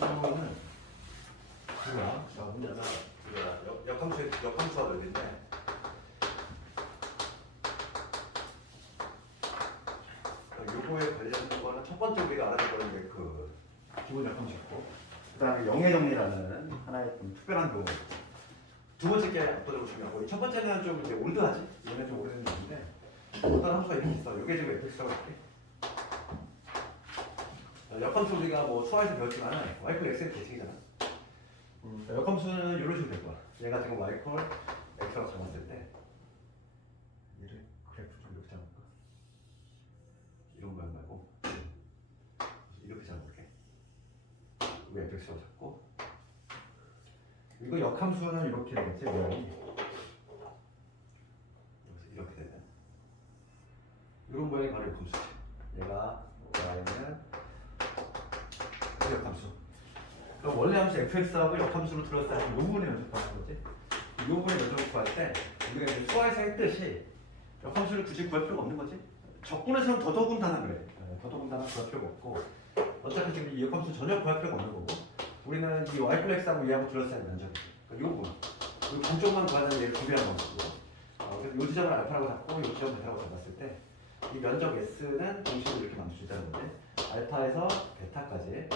역함수는 뭐야? 자, 문제는 역함수가 넓인데 요거에 관련된 거는 첫 번째 우리가 알아야 되는 게 그 기본 역함수 있고, 그다음에 영의 정리라는 하나의 좀 특별한 경우. 두 번째 게 압도적으로 중요하고, 첫 번째는 좀 이제 올드하지. 얘는 좀 오래된 얘기인데 어떤 함수가 이렇게 있어. 요게 지금 fx라고 할게. 역함수 우리가 뭐 수학에서 배웠지만 y 콜 x의 대칭이잖아. 역함수는 이런 식으로 될 거야. 얘가 지금 y 콜 x라고 잡았을 때 얘를 그래프 좀 이렇게 잡을까? 이런 모양 말고 이렇게 잡아볼게. 이거 fx라고 잡고, 이거 역함수는 이렇게 되겠지, 모양이. 이렇게 되는 이런 모양이 바로 역함수지. 얘가 y는 역함수. 그럼 원래 함수 fx하고 역함수로 들었을 때 이 부분을 연습하는 거지. 이 부분을 연습을 구할 때 우리가 이제 수학에서 했듯이 역함수를 굳이 구할 필요가 없는 거지. 적분에서는 더더군다나 그래. 더더군다나 구할 필요가 없고, 어차피 지금 이 역함수 전혀 구할 필요가 없는 거고, 우리는 이 y 플 x하고 얘하고 들었을 때 면적이 이 부분, 이 반쪽만 구하는 얘를 구별하는 거고, 그래서 이 지점을 알파라고 잡고 이 지점을 베타라고 잡았을 때 이 면적 s는 공식으로 이렇게 만들 수 있다는 건데, 알파에서 베타까지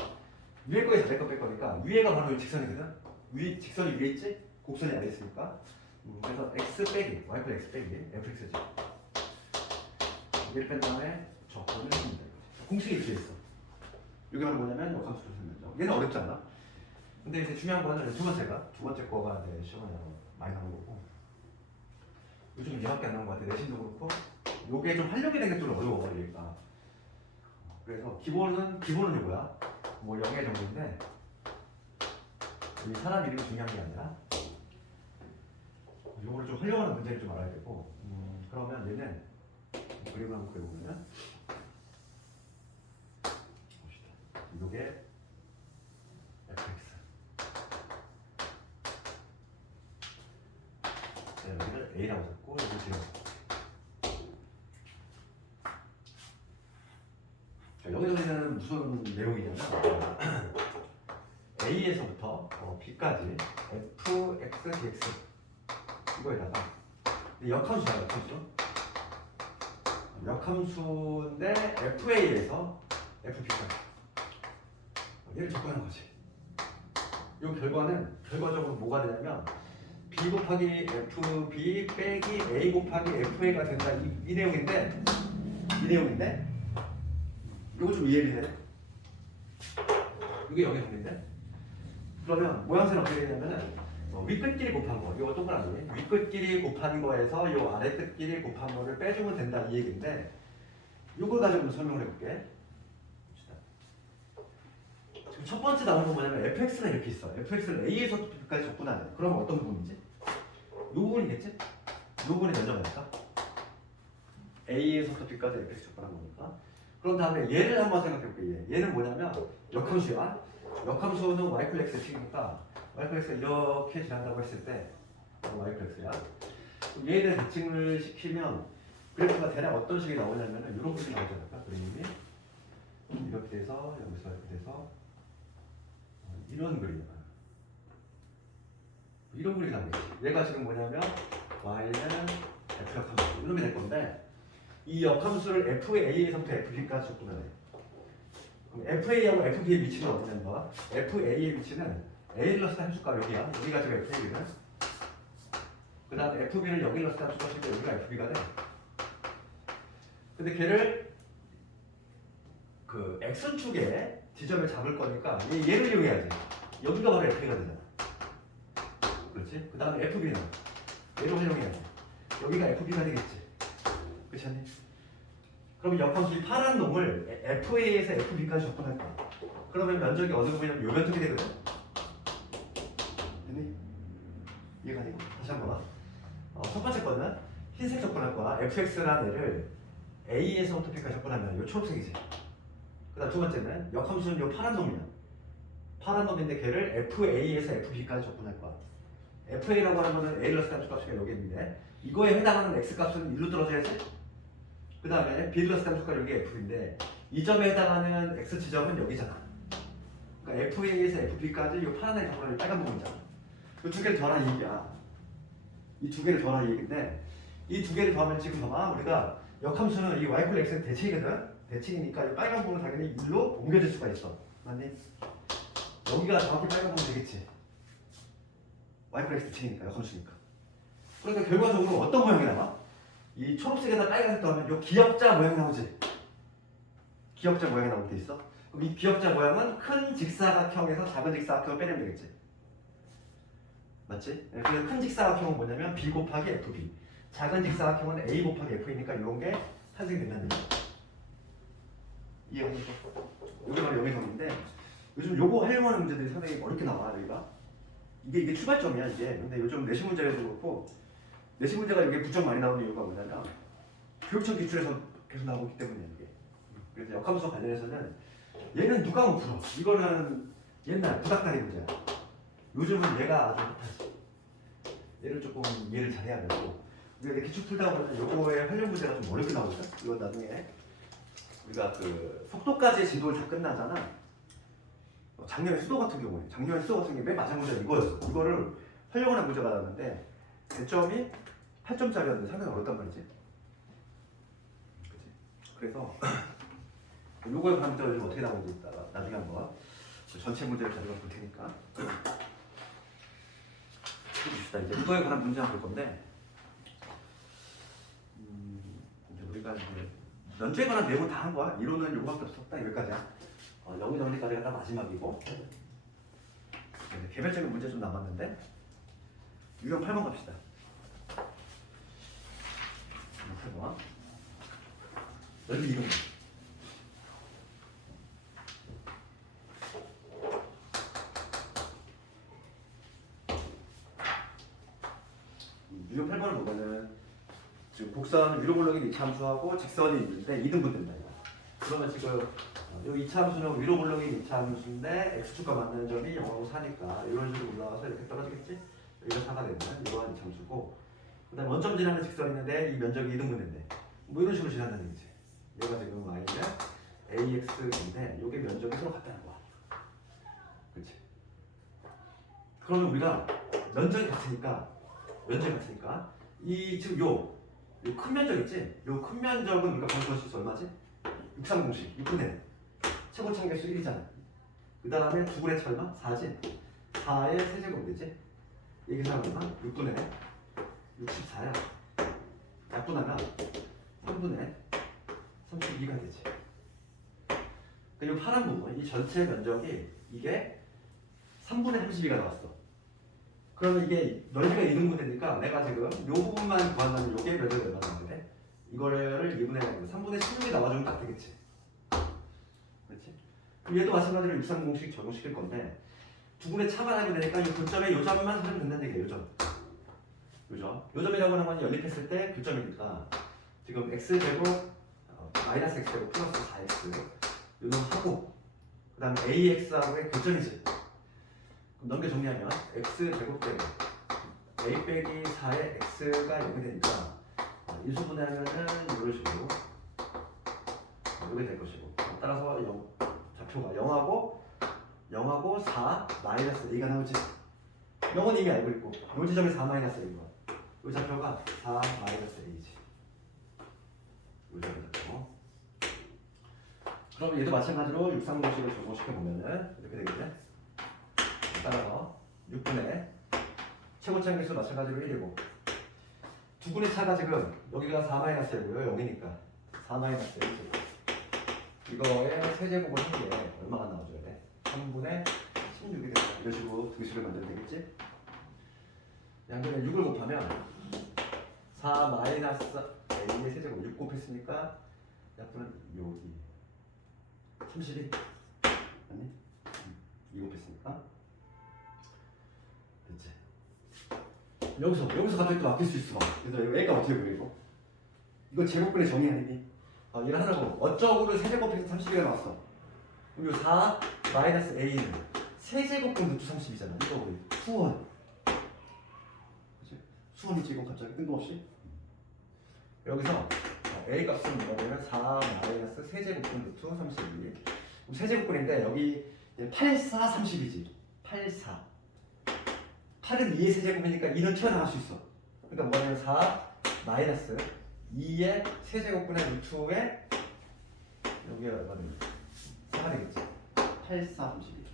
위에 거에서 아래 거 뺄 거니까 위에가 바로 이 직선이거든. 위 직선이 위에 있지? 곡선이 아래 있으니까. 그래서 x 빼기 y 플 x 빼기 fx지. 얘를 뺀 다음에 적분을 해줍니다. 공식이 뒤에 있어. 이게 바로 뭐냐면 역함수를 설명죠. 얘는 어렵지 않아. 근데 이제 중요한 거는 두 번째 거가 이제 시험에 많이 나오는 거고, 요즘 얘밖에 안 나온 것 같아. 내신도 그렇고. 요게 좀 활용이 되는 게 좀 어려워, 얘가. 그래서 기본은 뭐야? 뭐 영의 정도인데, 이 사람 이름이 중요한 게 아니라 요거를 좀 활용하는 문제를 좀 알아야 되고, 그러면 얘는 그림을 한번 그려보면 봅시다. 요게 fx. 여기를 a라고 잡고 여기 지금 여기서는 무슨 내용이냐면 a에서부터 b까지 f, x, dx 이거에다가 역함수야. 역함수인데 fa에서 fb까지 얘를 접근한 거지. 이 결과는 결과적으로 뭐가 되냐면 b 곱하기 fb 빼기 a 곱하기 fa가 된다, 이 내용인데, 이거 좀 이해를 해. 이게 여기 정리인데, 그러면 모양새는 어떻게 되냐면은 윗끝끼리 곱한 거, 이거 동그라미 윗끝끼리 곱한 거에서 이 아래끝끼리 곱한 거를 빼주면 된다, 이 얘기인데, 이걸 가지고 설명을 해볼게. 지금 첫 번째 나오는 건 뭐냐면 fx가 이렇게 있어. fx를 a에서 b까지 접근하는. 그럼 어떤 부분이지? 이 부분이겠지? 이 부분이 면적 아닐까? a에서부터 b까지 fx 접근한 거니까. 그런 다음에 얘를 한번 생각해볼게. 얘는 뭐냐면 역함수야. 역함수는 y 플 x 치니까 y 플 x가 이렇게 지난다고 했을 때 y 플 x야. 얘를 대칭을 시키면 그래프가 대략 어떤 식이 나오냐면은 이런 그림이 나오지 않을까? 그림이 이렇게 돼서 여기서 이렇게 돼서 이런 그림이야. 이런 그림이 나오겠지. 얘가 지금 뭐냐면 y는 f 역함수 이렇게 될 건데, 이 역함수를 FA에서부터 FB까지 접근하네. 그럼 FA하고 FB의 위치는 어디냐면 봐. FA의 위치는 A를 넣었을 때 함수가 여기야. 여기가 지금 FA거든. 그 다음에 FB는 여기를 넣었을 때 함수가 지금 여기가 FB가 돼. 근데 걔를 그 X축에 지점을 잡을 거니까 얘를 이용해야지. 여기가 바로 FA가 되잖아. 그렇지? 그 다음에 FB는 얘를 활용해야지. 여기가 FB가 되겠지. 그렇지 않니? 그럼 역함수 이 파란 놈을 FA에서 FB까지 접근할 거야. 그러면 면적이 어느 부분이냐면 요 면적이 되거든? 됐니? 이해가 되고? 다시 한 번 봐. 첫 번째 거는 흰색 접근할 거야. fx라는 애를 a에서부터 b까지 접근하면 요 초록색이지. 그 다음 두 번째는 역함수는 요 파란 놈이야. 파란 놈인데 걔를 FA에서 FB까지 접근할 거야. FA라고 하는 거는 A를 넣었을 때 값이 여기 있는데, 이거에 해당하는 X값은 1로 떨어져야지. 그 다음에 B를 넣었을 때 값이 여기 F인데, 이 점에 해당하는 X 지점은 여기잖아. 그러니까 FA에서 FB까지 이 파란 애 정말 빨간 부분이잖아. 이 두 개를 더한 얘기야. 이 두 개를 더한 얘기인데 이 두 개를 더하면 지금 봐봐 우리가 역함수는 이 y x 의 대칭이거든. 대칭이니까 이 빨간 부분은 당연히 1로 옮겨질 수가 있어. 맞니? 여기가 정확히 빨간 부분 되겠지. y x 대칭이니까 역함수니까. 그러니까 결과적으로 어떤 모양이 나와? 이 초록색에다 빨간색 더하면 이 기역자 모양이 나오지. 기역자 모양이 나오게 돼 있어. 그럼 이 기역자 모양은 큰 직사각형에서 작은 직사각형을 빼내면 되겠지. 맞지? 그래서 큰 직사각형은 뭐냐면 B 곱하기 FB. 작은 직사각형은 A 곱하기 F이니까 이런 게 탄생이 된다는 얘기야. 이해하시죠? 이게 바로 영의성인데 요즘 요거 하려고 하는 문제들이 상당히 어렵게 나와 여기가. 이게 출발점이야 이게. 근데 요즘 내신 문제에도 그렇고 내신 문제가 이게 부쩍 많이 나오는 이유가 뭐냐면 교육청 기출에서 계속 나오고 있기 때문이야 이게. 그래서 역함수 관련해서는 얘는 누가 못 풀어. 이거는 옛날 구닥다리 문제야. 요즘은 얘가 아주 핫하지. 얘를 조금 이해를 잘해야 되고 우리가 기출 풀다 보면 요거의 활용 문제가 좀 어렵게 나오거든. 이건 나중에 우리가 그 속도까지 지도를 다 끝나잖아. 작년에 수도 같은 경우에 맨 마지막 문제가 이거였어. 이거를 활용하는 문제가 나왔는데 대점이 8점짜리였는데 상당히 어렵단 말이지. 그치? 그래서 요거에 관한 문제가 좀 어떻게 나오는지 이따가 나중에 한번 전체 문제를 가져가 볼 테니까 봅시다. 이제 이거에 관한 문제 한번 볼 건데 이제 우리가 이제 면제에 관한 내용은 다 한 거야. 이론은 요거밖에 없어. 딱 여기까지야. 영의 정리까지가 딱 마지막이고 개별적인 문제 좀 남았는데 유형 8번 갑시다. 8번 여기 이름 유형 8번을 보면은 지금 곡선 위로 굴러긴 이차함수하고 직선이 있는데 2등분 된다. 그러면 지금 이 2차 함수는 위로 굴러긴 2차 함수인데 x축과 만나는 점이 0하고 4니까 이런 식으로 올라가서 이렇게 떨어지겠지? 여기가 4가 되면 이러한 2차 함수고 그 다음에 원점 지나는 직선이 있는데 이 면적이 2등분 된대. 뭐 이런 식으로 지난다는 얘기지. 얘가 지금 y는 ax인데 이게 면적이 서로 같다는 거야. 그렇지? 그러면 우리가 면적이 같으니까 이 지금 요 큰 면적 있지? 요 큰 면적은 우리가 검수할 수 있어. 얼마지? 630공식 6분의 최고 참개수 1이잖아. 그 다음에 2분의 차 얼마? 4지? 4의 세제곱 되지? 이 계산은 얼마? 6분의 64야. 약분하면 3분의 32가 되지. 이 파란 부분, 이 전체 면적이 이게 3분의 32가 나왔어. 그러면 이게 넓이가 2등분 되니까 내가 지금 이 부분만 구한다면 이게 면적이 얼마 나오는데 이거를 2분의 3분의 16이 나와주면 딱 되겠지. 그렇지? 그럼 얘도 마찬가지로 630공식 적용시킬 건데 2분의 차만 하면 되니까 이 교점에 요 점만 사면 된다는 얘기예요. 요점이라고 하는 건 연립했을 때 교점이니까 지금 x제곱 마이너스 x제곱 플러스 4x 요놈 하고 그 다음에 ax하고의 교점이지. 그럼 넘겨 정리하면 x제곱 빼기 a 빼기 4의 x가 0이 되니까 인수분해하면은 이런 식으로 이렇게 될 것이고 따라서 좌표가 0하고 4 마이너스 a가 나오지. 0은 이미 알고 있고 이 지점에 4 마이너스 a인 거야. 이 좌표가 4 마이너스 a지. 이 좌표. 그럼 얘도 마찬가지로 630공식을 적용시켜 보면은 이렇게 되겠네. 따라서 6분의 최고차 개수 마찬가지로 1이고 2분의 차가 지금 여기가 4-1이고요. 0이니까 4-1제곱 이거의 세제곱을 한 게 얼마가 나와줘야 돼? 3분의 16이 된다. 이런 식으로 등식을 만들면 되겠지? 양변에 6을 곱하면 4-a의 세제곱 6 곱했으니까 약분은 여기 32 아니? 2 곱했으니까 됐지? 여기서 갑자기 또 바뀔 수 있어. 그래서 얘가 어떻게 그리고 이거 제곱근의 정의 아니니? 이를 하라고 어쩌고를 세제곱해서 32가 나왔어. 그럼 이 4 마이너스 a는 세제곱분 루트 30이잖아. 이거 우리 수원. 그치? 수원이지 이건 갑자기 뜬금없이. 여기서 a 값은 뭐냐면 4 마이너스 세제곱분 루트 32. 세제곱분인데 여기 8, 4, 30이지. 8, 4. 8은 2의 세제곱이니까 2는 튀어나갈 수 있어. 그러니까 뭐냐면 4 마이너스 2의 세제곱분의 루트에 여기가 얼마 됩니까? 4가 되겠지. 8, 4, 32.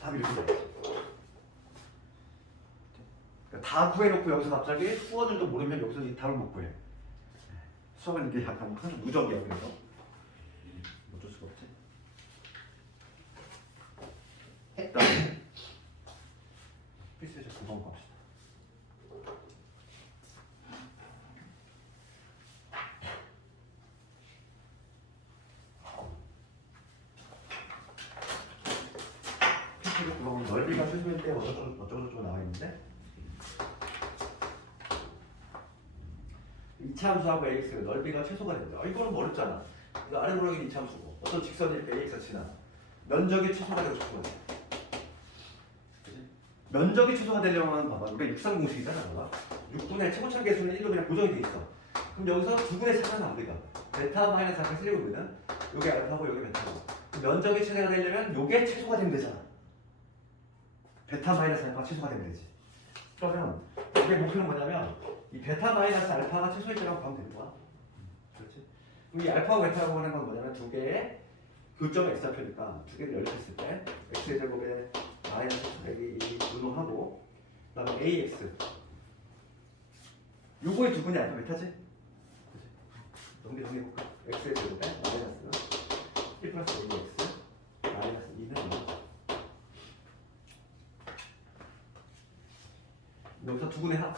답이 이렇게 되겠지. 그러니까 다 구해놓고 여기서 갑자기 수원을도 모르면 여기서 이 답을 못 구해. 수학은 이게 약간 항상 무적이야. 그래서 어쩔 수가 없지. 그다음에 필수적 9번 갑시다. 필수적 9번은 넓이가 최소일 때 어쩌고저쩌고 나와 있는데 이차함수하고 ax 넓이가 최소가 된다. 이거는 어렵잖아. 이거 아래 구역이 이차함수고 어떤 직선이 이렇게 ax가 지나 면적이 최소가 되고 싶은 거지. 그치? 면적이 최소가 되려면 봐봐. 우리가 육상 공식이잖아. 봐봐. 6분의 최고차 계수는 1로 그냥 고정이 돼 있어. 그럼 여기서 2분의 4가 나와 우리가. 베타 마이너스 4가 세제곱이거든. 요게 알파고 요게 베타고. 면적이 최대가 되려면 요게 최소가 되면 되잖아. 베타 마이너스 알파가 최소가 되면 되지. 그러면 이게 목표는 뭐냐면 이 베타 마이너스 알파가 최소일 때라고 보면 되는 거야. 그렇지? 그럼 이 알파하고 베타라고 하는 건 뭐냐면 두 개의 교점 x좌표니까 두 개를 연립했을 때 x의 제곱에 마이너스 x백이 운동하고 그다음에 ax 요거의 두 분이 알파 베타지? 그렇지? 정리해볼까? x의 제곱에 마이너스 1 플러스 ax 마이너스 2는 여기서 두 분의 합.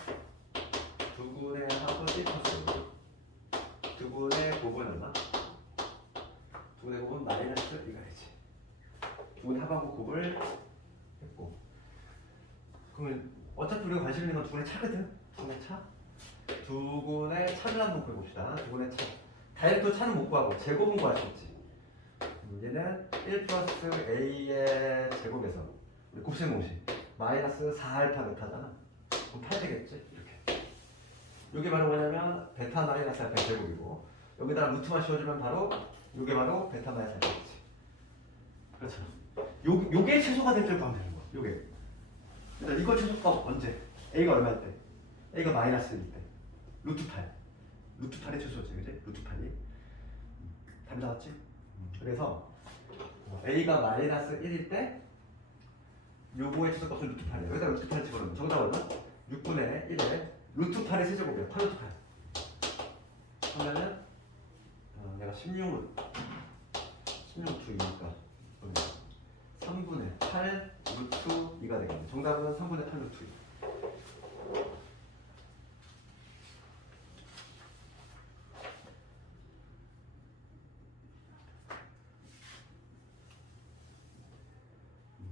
두 분의 합은 1 플러스 5. 두 분의 곱은 얼마? 두 분의 곱은 마이너스 2가 되지. 두 분의 합하고 곱을 했고. 그러면 어차피 우리가 관심 있는 건 두 분의 차거든? 두 분의 차? 두 분의 차를 한번 구해봅시다. 두 분의 차. 다이렉트 차는 못 구하고 제곱은 구할 수 있지. 얘는 1 플러스 a의 제곱에서 우리 곱셈 공식 마이너스 4알파 베타잖아. 그럼 8 되겠지? 이렇게. 이게 바로 뭐냐면 베타 마이너스 알파 제곱이고 여기다가 루트만 씌워주면 바로 이게 바로 베타 마이너스 알파겠지. 그렇죠. 요게 최소가 될 줄 보면 되는 거야. 요게. 그러니까 이거 최소가 언제? a가 얼마일 때? a가 마이너스 1일 때. 루트 8. 루트 8이 최소지, 그지? 루트 8이. 답이 나왔지? 그래서 a가 마이너스 1일 때 요거의 최소값은 루트 8이에요. 여기다 루트 8을 집어넣으면 정답 얼마? 6분의 1에 루트 8의 세제곱이야. 8 루트 8. 그러면은 내가 16루트 2니까 3분의 8 루트 2가 되겠네. 정답은 3분의 8 루트 2.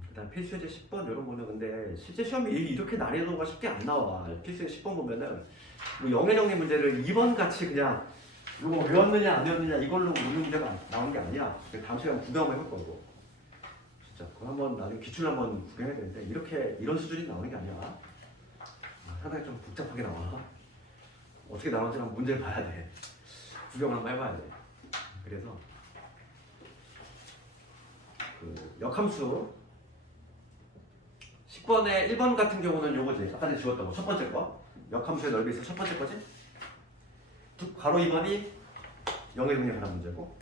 일단 필수제 10번 이런 거는 근데 실제 시험에 이렇게 난이도가 쉽게 안 나와. 필수제 10번 보면은 뭐 영의 정리 문제를 2번 같이 그냥 이거 외웠느냐 안 외웠느냐 이걸로 우리 문제가 나온 게 아니야. 다음 시간에 구경 한번 해볼 거고. 진짜 그거 한번 나중에 기출 한번 구경해야 되는데 이런 수준이 나오는 게 아니야. 상당히 좀 복잡하게 나와. 어떻게 나오는지 한번 문제를 봐야 돼. 구경을 한번 해봐야 돼. 그래서 그 역함수 10번에 1번 같은 경우는 요거지. 아까 전에 지웠던 거. 첫 번째 거. 역함수의 넓이에서 첫 번째 거지. 가로 2번이 0의 등에 관한 문제고.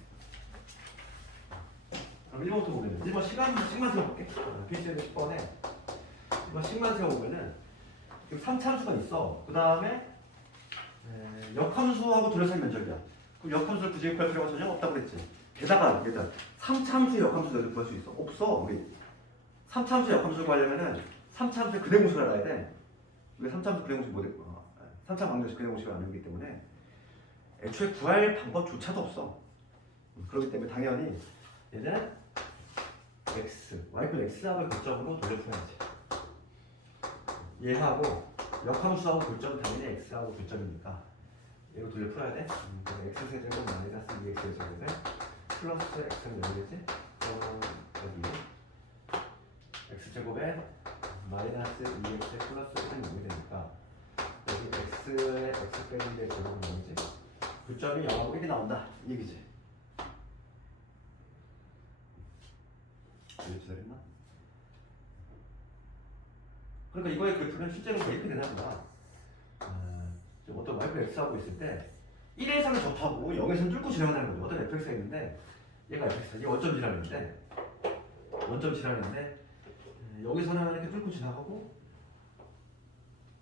그럼 1번부터 보면은 1번 식만 세워볼게. 필수의 10번에 1번 식만 세워보면은 지금 3차함수가 있어. 그 다음에 역함수하고 둘러싼 면적이야. 그럼 역함수를 굳이 구할 필요가 전혀 없다고 그랬지. 게다가 일단 3차함수의 역함수를 구할 수 있어? 없어. 우리 3차함수 역함수를 구하려면은 3차함수의 그대공식을 알아야 돼. 우리 3차함수 그대공식 모델 3차 방정식 그대공식을 아는 거기 때문에 애초에 구할 방법조차도 없어. 그렇기 때문에 당연히 얘는 x, y표 x하고 교점으로 돌려풀어야지. 얘하고 역함수하고 교점은 당연히 x하고 교점이니까 얘로 돌려풀어야 돼. x 세제곱 마이너스 2x 세제곱에 플러스 x는 여기겠지? 여기 x제곱에 마이너스 2x 플러스 1은 0이 되니까 여기 x에 x 빼는 게 제곱은 0이지? 교점이 0하고 1이 나온다 이 얘기지. 했나? 그러니까 이거의 그래프는 실제로 이렇게 되나 보다. 좀 어떤 y표 x하고 있을 때 1에서는 접하고 0에서는 뚫고 지나가는 거죠. 어떤 fx가 있는데 얘가 fx, 이게 원점 지나는데 여기서는 이렇게 뚫고 지나가고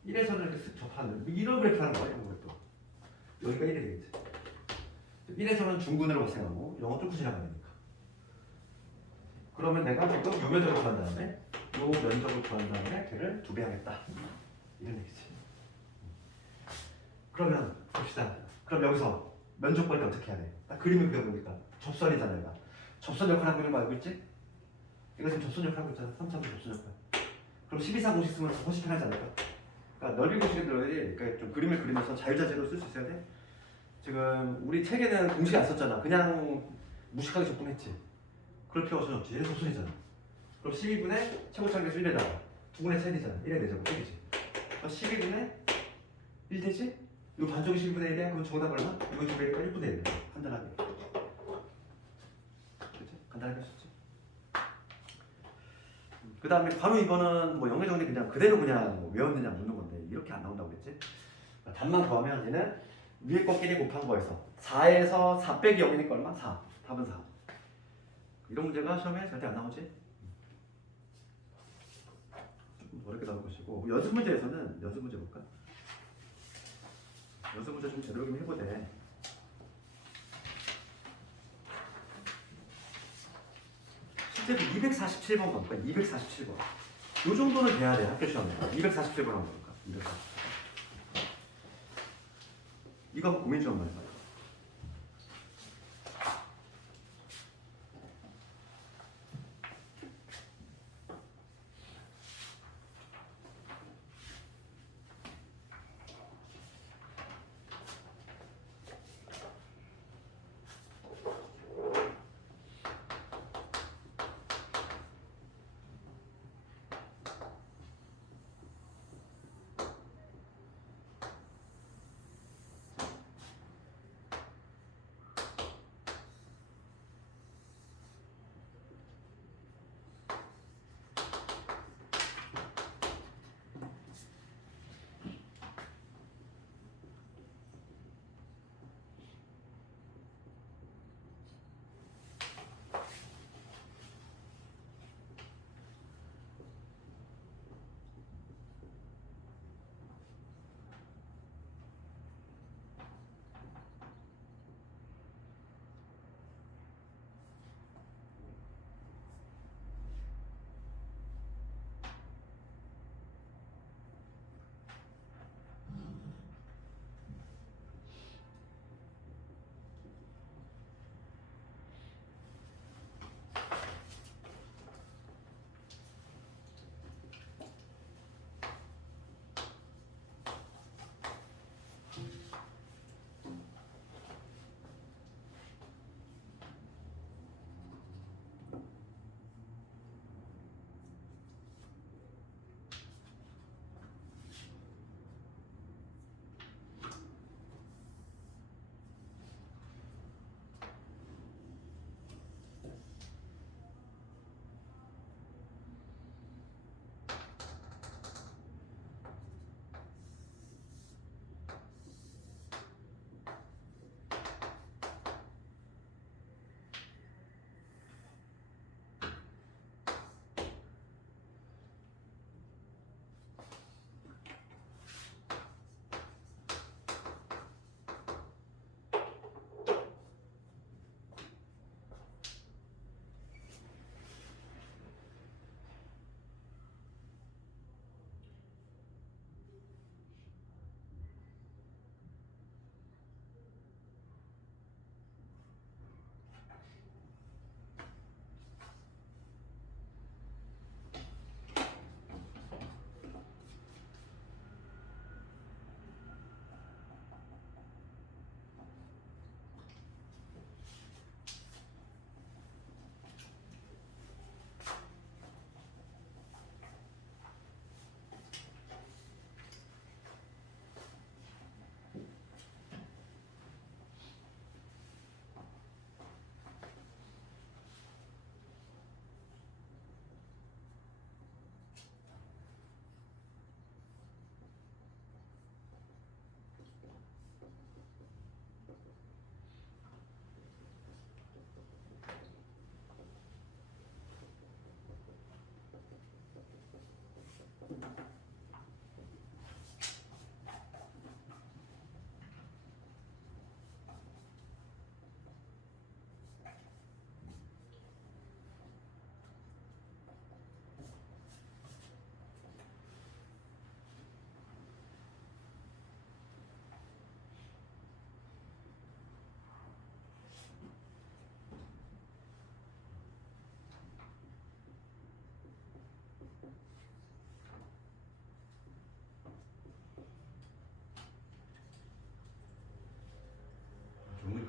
1에서는 이렇게 쓱 접하는 이런 그래프라는 거예요. 이것도 여기가 1이 되겠지. 1에서는 중근으로 발생하고 0은 뚫고 지나가니까. 그러면 내가 지금 요 면적을 구한 다음에 요 면적을 구한 다음에 걔를 2배 하겠다. 이런 얘기지. 그러면 봅시다. 그럼 여기서 면적 구할 때 어떻게 해야 돼? 딱 그림을 그려보니까 접선이잖아. 얘가. 접선 역할 하고 있는 거 알고 있지? 이거 지금 접선 역할 하고 있잖아. 3차도 접선 역할. 그럼 12사 공식 쓰면 훨씬 편하지 않을까? 그러니까 넓이 공식을 들어야지. 그러니까 좀 그림을 그리면서 자유자재로 쓸 수 있어야 돼. 지금 우리 책에는 공식 안 썼잖아. 그냥 무식하게 접근했지. 그럴 필요가 전혀 없지. 얘는 접선이잖아. 그럼 12분의 최고차계수 1에다가 2분의 차이 되잖아. 1의 4제곱 1이지. 12분의 1 되지? 이거 반쪽이 12분의 1이야? 그럼 정답 얼마? 이거 2배니까 1분의 1. 간단하게. 그치? 간단하게 할 수 있지. 그 다음에 바로 이거는 뭐 영계 정리 그냥 그대로 그냥 외웠느냐 묻는 건데 이렇게 안 나온다고 그랬지? 답만 구하면 얘는 위에 거끼리 곱한 거에서 4에서 4 빼기 0이니까 얼마? 4. 답은 4. 이런 문제가 시험에 절대 안 나오지? 조금 어렵게 나올 것이고 연습 문제에서는 연습 문제 볼까? 연습 문제 좀 제대로 좀 해보되 실제로 247번 가볼까? 247번 요 정도는 돼야 돼 학교 시험에 247번 한번 볼까? 247번 이거 한번 고민 좀 한번 해봐요.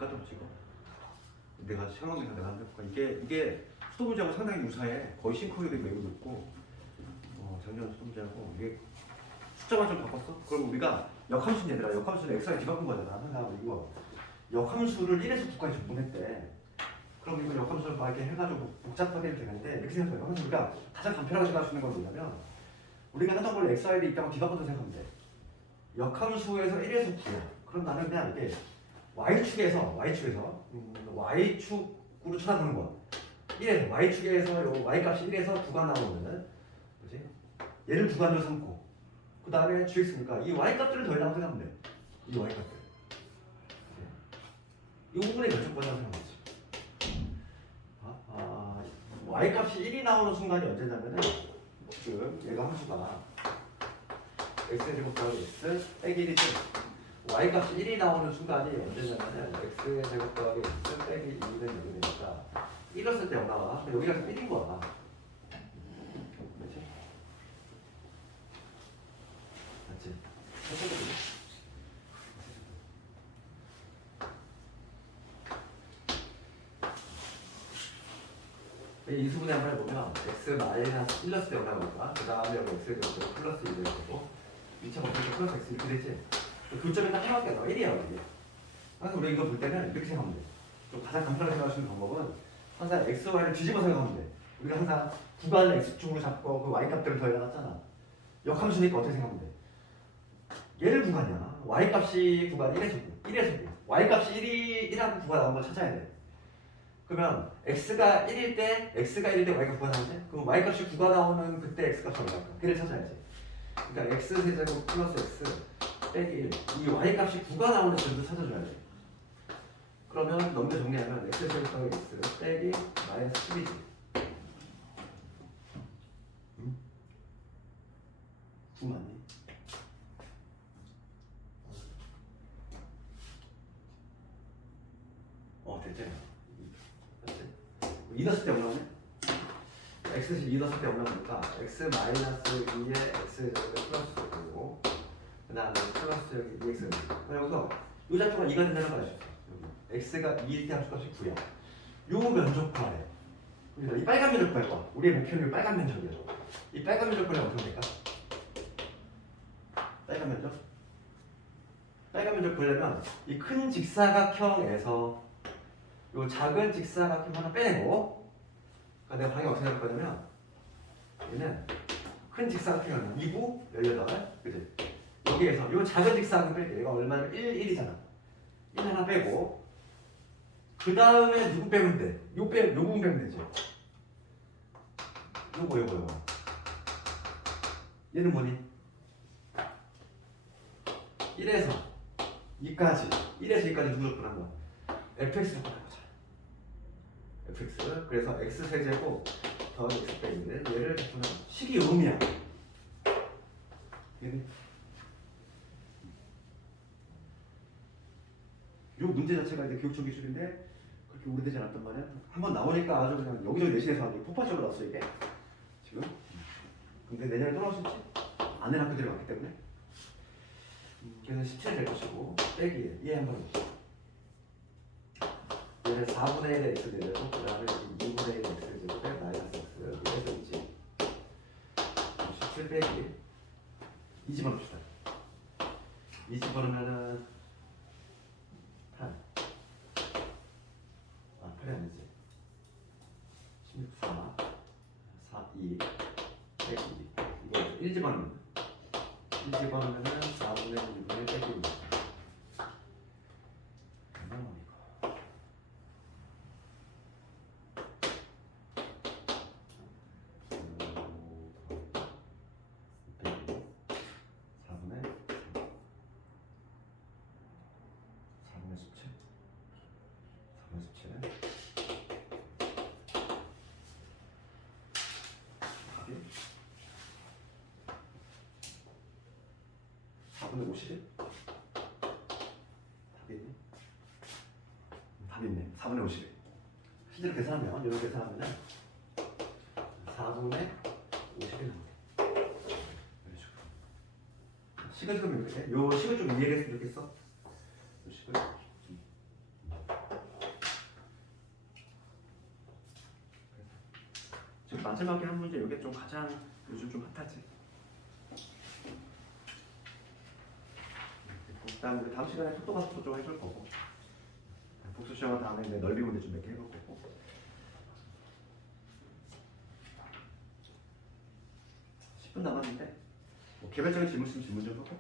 갖다 붙이고 내가 시험문제가 내가 한번 해볼까. 이게 수도 문제하고 상당히 유사해. 거의 싱크로율이 매우 높고 작년 수도 문제하고 이게 숫자만 좀 바꿨어? 그럼 우리가 역함수는 얘들아 역함수는 xy 뒤바꾼 거잖아. 항상 이거 역함수를 1에서 9까지 보냈대. 그럼 이거 역함수를 막 이렇게 해가지고 복잡하게 해도 되는데 이렇게 생각해요. 그래서 우리가 가장 간편하게 생각할 수 있는 건 뭐냐면 우리가 하던 걸로 xy를 있다고 뒤바꿔서 생각하면 돼. 역함수에서 1에서 9야. 그럼 나는 그냥 이게 y축에서 y축으로 쳐다보는 거야. 1에서 y축에서 요 y값이 1에서 9가 나오면은 그지? 얘를 주관으로 삼고 그 다음에 gx니까 이 y값들을 더해라고 생각하면 돼. 이 y값들. 이 부분의 결정권이라고 생각하지. y값이 1이 나오는 순간이 언제냐면은 지금 얘가 함수가 x의 제곱 더하기 x 빼기 1이지. y값이 1이 나오는 순간이 언제냐면은 x의 제곱 더하기 x 빼기 2는 0이니까 1었을 때 나와. 여기가 1인 거야. 그렇지? 맞지? 이 수분의 한번 해보면 x 마이너스 1렀을 때 나오니까 그 다음에 여기 x의 제곱 플러스 2를 거고 2차 법칙 플러스 x 이렇게 되지. 교점이 딱 하나밖에 안 나와. 1이야 이게. 그래서 우리 이거 볼 때는 이렇게 생각하면 돼. 좀 가장 간편하게 생각할 수 있는 방법은 항상 x, y를 뒤집어 생각하면 돼. 우리가 항상 구간을 x축으로 잡고 그 y값들을 더해놨잖아. 역함수니까 어떻게 생각하면 돼? 얘를 구간이야. y값이 구간 1에서 9, 1에서 9. y값이 1이라는 구간 나온 걸 찾아야 돼. 그러면 x가 1일 때 y가 9가 나오지? 그럼 y값이 9가 나오는 그때 x값이 얼마일까? 걔를 찾아야지. 그러니까 x 세제곱 플러스 x 빼기 1. 이 y값이 9가 나오는 수를 찾아줘야 돼. 그러면 넘겨 정리하면 x 제곱 더하기 x 빼기 마이너스 10이지. 응? 9 맞니? 됐잖아. 맞지? 2 넣었을 때 얼마네? x시 2 넣었을 때 얼마니까 x 마이너스 2에 x 플러스 9고 그 다음에 플러스 여기 2x 여기서 이 좌표가 2가 된다는 걸 알 수 있어. x가 2일 때 함수값이 9야. 요 면적파래. 이 빨간 면적파일 거야. 우리의 목표는 빨간 면적이야. 이 빨간 면적파는 어떻게 될까? 빨간 면적? 빨간 면적 보려면 이 큰 직사각형에서 요 작은 직사각형 하나 빼내고 그러니까 내가 방이 어떻게 할 거냐면 얘는 큰 직사각형은 2구 18 그치? 여기에서 요 작은 직사각형 뺄게. 얘가 얼마냐면 1이잖아. 1 하나 빼고 그 다음에 누구 빼면 돼? 요 부분 빼면 되지. 요거 얘는 뭐니? 1에서 2까지 1에서 2까지 누구 접근한 거야? fx로 접근해보자. fx 그래서 x 세제곱 더하기 x 빼기 얘를 접근하면 식이 음이야. 요 문제 자체가 이제 교육적 기술인데 그렇게 오래되지 않았단 말이야. 한번 나오니까 아주 그냥 여기저기 내신에서 아주 폭발적으로 나왔어 이게 지금. 근데 내년에 또 나올 수 있지. 안 되는 학교들이 많기 때문에. 그래서 17 될 것이고 빼기 얘 한번 해보자. 얘는 4분의 1의 x 되고 그 다음에 2분의 1의 x 제곱에 마이너스 x 여기에서 있지. 17 빼기 2 집어넣읍시다. 2 집어넣으면은 8 8이 아니지. 16 4 4 2 빼기 2 이거 1 집어넣으면 1 집어넣으면은 4분의 2분의 빼기 2 4분의 50이? 답이 있네. 4분의 50이. 실제로 계산하면, 이렇게 계산하면 4분의 50이 나옵니다. 이런 식으로. 식을 좀 이렇게. 요 식을 좀 이해했으면 좋겠어. 요 식을. 마지막에 한 문제 이게 좀 가장 요즘 좀 핫하지. 그다음 우리 다음 시간에 속도 가속도 좀 해줄 거고 복수 시험은 다음에 이제 넓이 문제 좀 몇 개 해볼 거고 10분 남았는데 뭐 개별적인 질문 있으면 질문 좀 하고